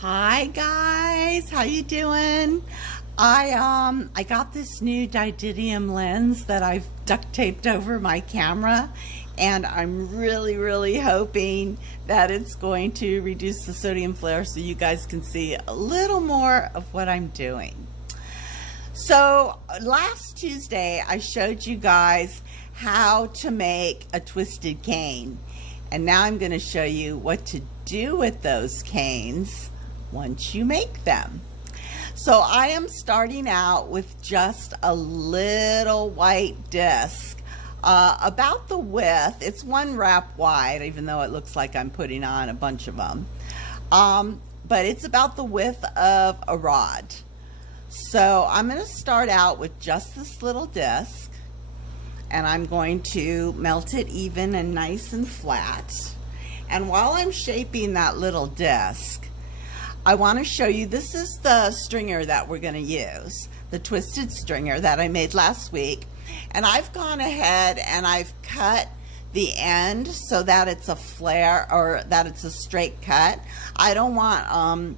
Hi guys, how you doing? I got this new didymium lens that I've duct taped over my camera, and I'm really hoping that it's going to reduce the sodium flare so you guys can see a little more of what I'm doing. So last Tuesday I showed you guys how to make a twisted cane, and now I'm going to show you what to do with those canes once you make them. So I am starting out with just a little white disc, about the width. It's one wrap wide, even though it looks like I'm putting on a bunch of them. But it's about the width of a rod. So I'm going to start out with just this little disc, and I'm going to melt it even and nice and flat. And while I'm shaping that little disc, I want to show you, this is the stringer that we're going to use, the twisted stringer that I made last week. And I've gone ahead and I've cut the end so that it's a flare, or that it's a straight cut. I don't want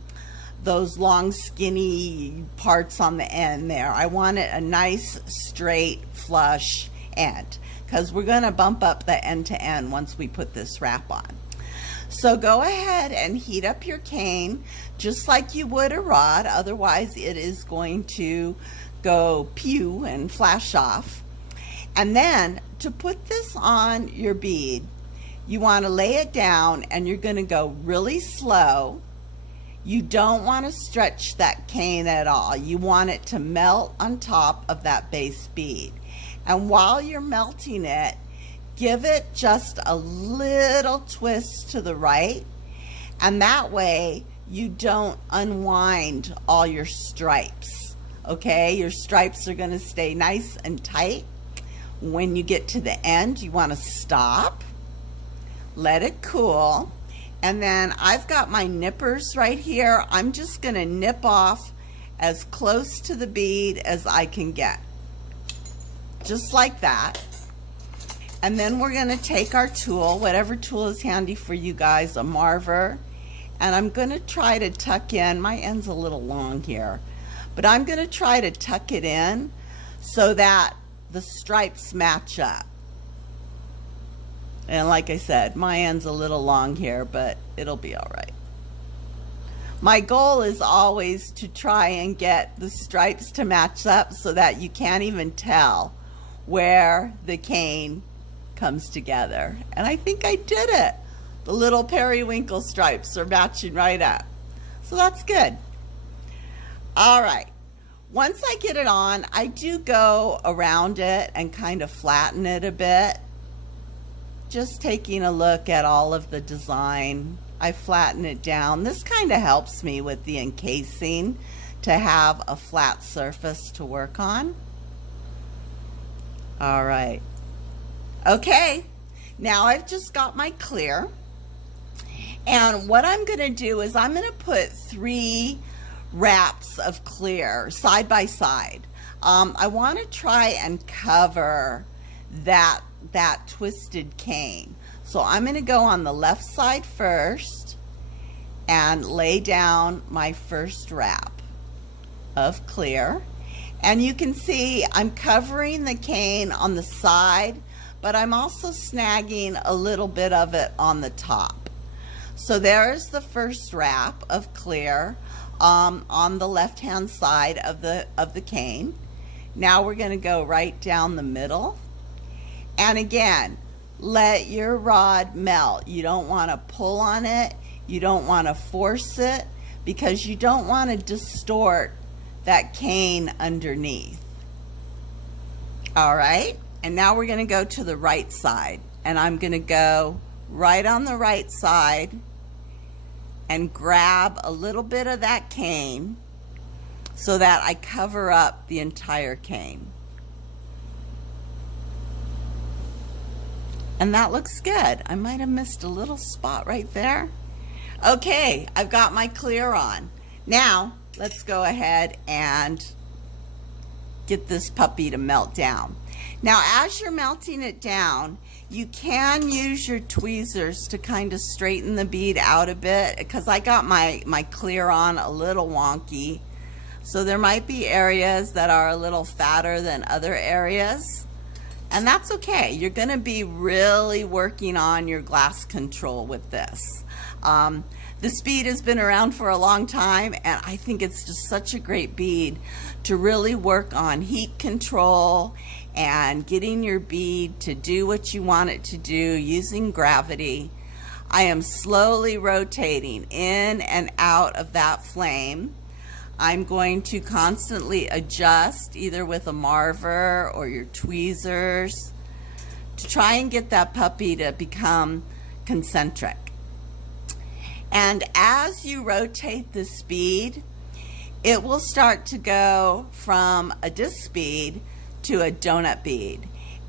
those long skinny parts on the end there. I want it a nice straight flush end, because we're going to bump up the end to end once we put this wrap on. So go ahead and heat up your cane just like you would a rod, otherwise it is going to go pew and flash off. And then to put this on your bead, you want to lay it down and you're going to go really slow. You don't want to stretch that cane at all. You want it to melt on top of that base bead. And while you're melting it, give it just a little twist to the right, and that way you don't unwind all your stripes. Okay, your stripes are going to stay nice and tight. When you get to the end, you want to stop, let it cool, and then I've got my nippers right here. I'm just going to nip off as close to the bead as I can get, just like that. And then we're going to take our tool, whatever tool is handy for you guys, a marver, and I'm going to try to tuck in, my end's a little long here, but I'm going to try to tuck it in so that the stripes match up. And like I said, my end's a little long here, but it'll be all right. My goal is always to try and get the stripes to match up so that you can't even tell where the cane comes together. And I think I did it. The little periwinkle stripes are matching right up. So that's good. All right. Once I get it on, I do go around it and kind of flatten it a bit. Just taking a look at all of the design. I flatten it down. This kind of helps me with the encasing to have a flat surface to work on. All right. Okay, now I've just got my clear, and what I'm going to do is I'm going to put 3 wraps of clear side by side. I want to try and cover that twisted cane. So I'm going to go on the left side first and lay down my first wrap of clear, and you can see I'm covering the cane on the side, but I'm also snagging a little bit of it on the top. So there's the first wrap of clear on the left hand side of the cane. Now we're going to go right down the middle, and again, let your rod melt. You don't want to pull on it, you don't want to force it, because you don't want to distort that cane underneath. All right. And now we're going to go to the right side, and I'm going to go right on the right side and grab a little bit of that cane so that I cover up the entire cane. And that looks good. I might have missed a little spot right there. Okay, I've got my clear on. Now let's go ahead and get this puppy to melt down. Now, as you're melting it down, You can use your tweezers to kind of straighten the bead out a bit, because I got my clear on a little wonky. So there might be areas that are a little fatter than other areas. And that's okay. You're going to be really working on your glass control with this. This bead has been around for a long time, and I think it's just such a great bead to really work on heat control and getting your bead to do what you want it to do using gravity. I am slowly rotating in and out of that flame. I'm going to constantly adjust either with a marver or your tweezers to try and get that puppy to become concentric. And as you rotate this bead, it will start to go from a disc bead to a donut bead.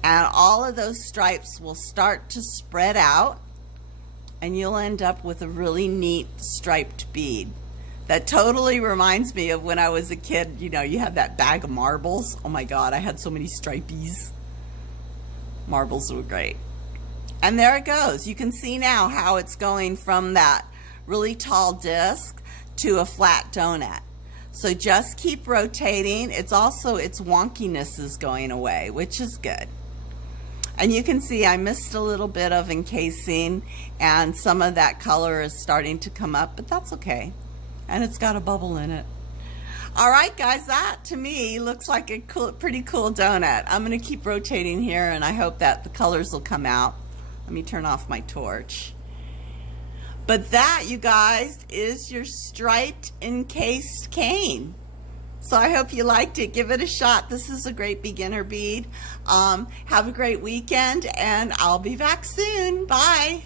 And all of those stripes will start to spread out, and you'll end up with a really neat striped bead. That totally reminds me of when I was a kid. You know, you have that bag of marbles. Oh my God, I had so many stripies. Marbles were great. And there it goes. You can see now how it's going from that really tall disc to a flat donut. So just keep rotating. It's also, its wonkiness is going away, which is good. And you can see I missed a little bit of encasing, and some of that color is starting to come up, but that's okay. And it's got a bubble in it. All right, guys, that to me looks like a pretty cool donut. I'm going to keep rotating here, and I hope that the colors will come out. Let me turn off my torch. But that, you guys, is your striped encased cane. So I hope you liked it. Give it a shot. This is a great beginner bead. Have a great weekend, and I'll be back soon. Bye.